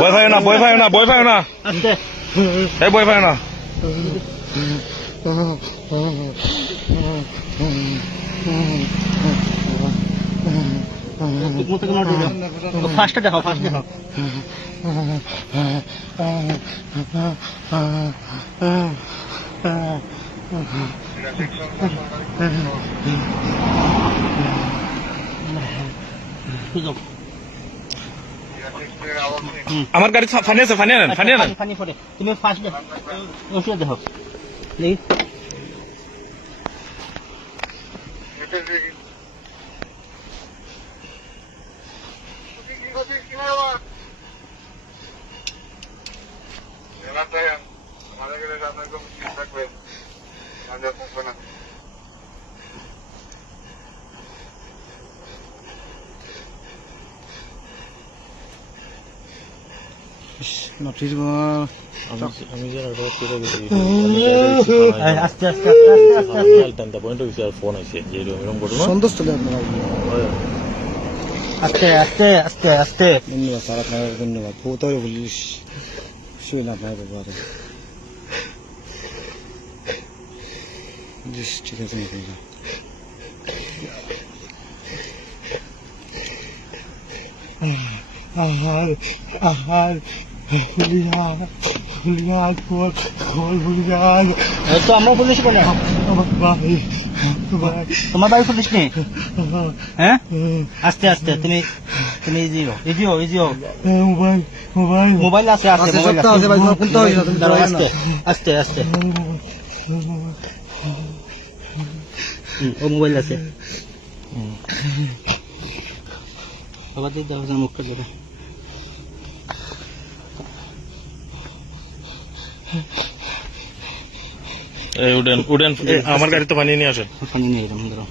ভয় পায় না, ভয় পায় না, ভয় পায় না, এই ভয় পায় না। ফার্স্টে দেখাও, ফার্স্ট দেখাও। আমার গাড়ি ফানি আছে, ফানি আনেন, ফানি আনেন। ফানি পড়ে তুমি ফার্স্ট দেখো, ওষুধ দেখো দেখি। নটিশ আমি যেন করে গেছি আস্তে আস্তে টানতে পয়েন্ট হয়েছে আর ফোন আছে যে এরকম ঘটনা সন্তোষ চলে আপনারা আস্তে আস্তে আস্তে আস্তে। ধন্যবাদ স্যার, আপনার ধন্যবাদ। বহুত পুলিশ শুয়ে না আপনার ব্যাপারে। ঠিক আছে, আহার আহার তো আমরা পুলিশ বলে তোমার বাড়ি পুলিশ নেই? হ্যাঁ আস্তে আস্তে তুমি তুমি ইজিও ইজিও ইজিও মোবাইল আছে, আছে মোবাইল আছে, আস্তে আস্তে ও মোবাইল আছে। আবার দিতে হবে মুখটা ধরে। উডেন উডেন, আমার গাড়ি তো পানি নিয়ে আসেন। ওখানে নিয়ে এলাম, ধরো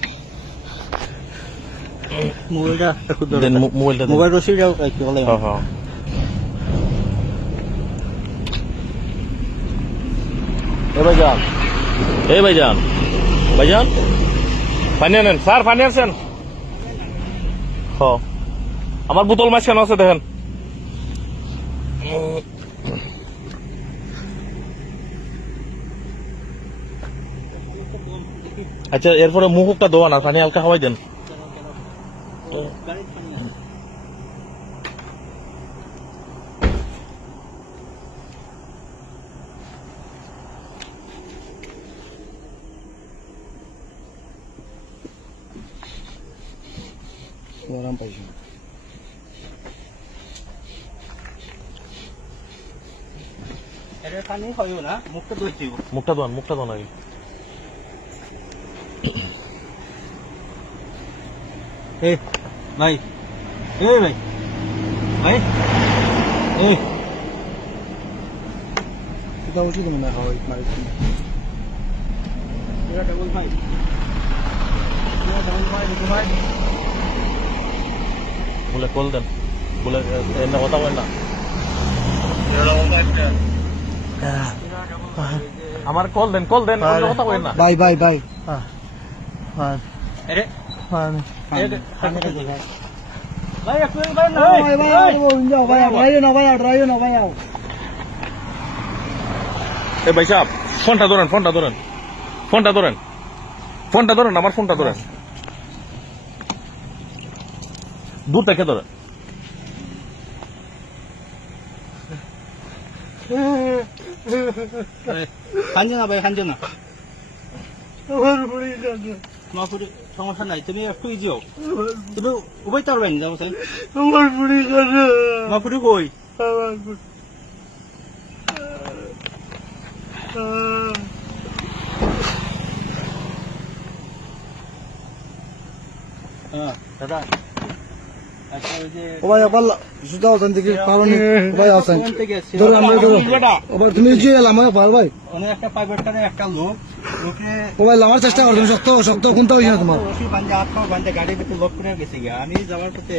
মোবাইলটা একটু ধরো, মোবাইলটা মোবাইল রশিটাও একটু বলে। হ্যাঁ হ্যাঁ, এ ভাইজান, এ ভাইজান, ভাইজান পানি আনেন স্যার, পানি আনছেন? হ, আমার বোতল মাছ কেন আছে দেখেন। আচ্ছা, এরপরে মুখটা ধোয়া না, পানি হালকা খাওয়াই দেন। আরাম পাইছি। এটা পানি হয়ও না, মুখটা ধুই দিব। মুখটা ধোয়ান, মুখটা ধোয়ান আগে। এই ভাই, এই ভাই, ভাই এই এটা উচিত মনে হয় মারিছি। এটা ডাবল ভাই, এটা ডাবল ভাই, দেখো ভাই বলে কল দেন, বলে এমনি কথা বলেন না। আমার কল দেন, কল দেন, অন্য কথা বলেন না। Bye bye bye. আরে পানি পানিটা দে ভাই, ভাই একটু ভাই না, ভাই ভাই যাও ভাই, ড্রাইভ না ভাই, ড্রাইভ না ভাই। এ ভাই সাহেব, ফোনটা ধরেন, ফোনটা ধরেন, ফোনটা ধরেন, ফোনটা ধরেন, আমার ফোনটা ধরেন, দূর থেকে ধরেন। হানজে না ভাই, হানজে না, তোমার সমস্যা নাই, তুমি একটু ইজি হও, তুমি উভয় পারবেন যাবো স্যার। তোমার পুরি কই? হ্যাঁ দাদা, আচ্ছা ওই যে ও ভাই আবার সুদা আছেন দেখি পাওনি ভাই আছেন ধরো আমরা ধরো আবার তুমি যে এলাম ভাই ভাই অনেক একটা প্রাইভেট কারে একটা লোক ওকে ও ভাই লামার চেষ্টা করো, তুমি শক্ত শক্ত কোনটা হইছে না তোমার? রশি বান্ধে হাত পা বান্ধে গাড়ির ভিতরে লক করে গেছে গিয়া। আমি যাওয়ার পথে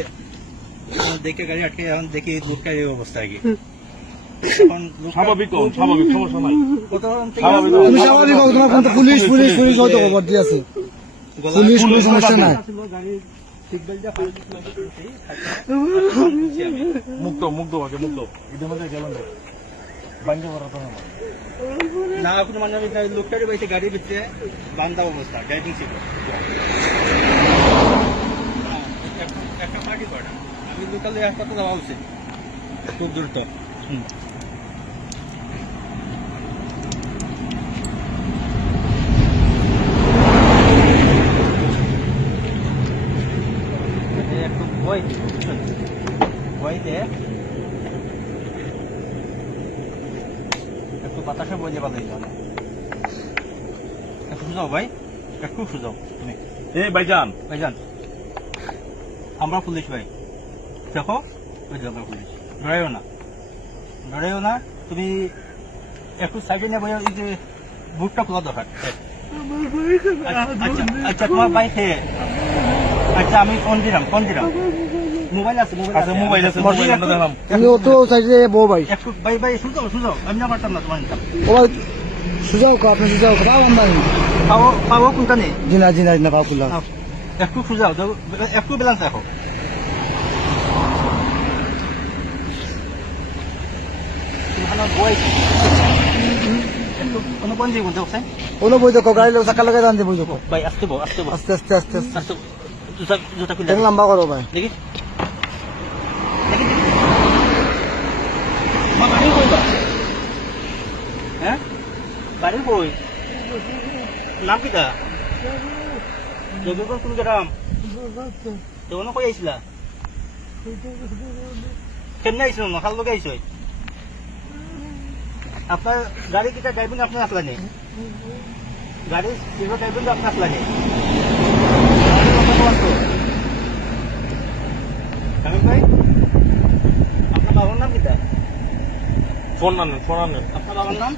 দেখে গাড়ি আটকে, এখন দেখি লোকটার এই অবস্থা আর কি। স্বাভাবিক, স্বাভাবিক, সমস্যা নাই। তুমি স্বাভাবিক হোক, তোমার কোনটা পুলিশ পুলিশ পুলিশ হয়তো খবর দিয়ে আছে, পুলিশ পুলিশ সমস্যা নাই। সিটবেল্টটা ফাইল দিচ্ছি মুক্ত মুক্ত আগে মুক্ত এদের মধ্যে গেলেন বাঙ্গা করা তো না না আপনি মানে লোকটারই বাড়িতে গাড়ির ভিতরে বান্ধা অবস্থা ড্রাইভিং ছিল একটা পার্টি করা আমি লোকালে হাসপাতাল যাওয়া উচিত খুব দ্রুত একটু বইতে একটু বাতাসে বইতে পারলেই না একটু সুজাও ভাই একটু সুজাও তুমি এই ভাইজান ভাইজান আমরা পুলিশ ভাই দেখো ওই যে আমরা পুলিশ ধরেও না তুমি একটু সাইডে নিয়ে বই এই যে বুটটা খোলা দরকার আচ্ছা আচ্ছা তোমার বাইকে আচ্ছা আমি ফোন দিলাম মোবাইল আছে আচ্ছা মোবাইল আছে মোবাইল আমরা দেখলাম তুমি অত সাইডে বউ ভাই একটু ভাই সুজাও আমি না পারতাম না তোমার নিতাম ও ভাই সুজাও কা আপনি সুজাও কা আমরা পাবো কোনটা নেই জি না পাও কুলা একটু সুজাও একটু ব্যালেন্স রাখো কোনো কোন জীবন দেখছে কোনো বই দেখো গাড়ি লোক চাকা লাগাই দান দে বই দেখো ভাই আসতে বো আস্তে জুতা খুলে ট্যাং লম্বা করো ভাই দেখি বাড়ি কই বা হ্যাঁ বাড়ি কই নাম কিটা যোগেশ্বর কোন গ্রাম তোমরা কই আইছিলা কেমনে আইছিল না খাল লগে আইছো আপনার গাড়ি কিটা ড্রাইভিং আপনার আসলা নেই গাড়ি ড্রাইভিং আপনার আসলা নেই কামিল ভাই আপনার বাবার নাম কিটা ফোন আনেন আপনার বাবার নাম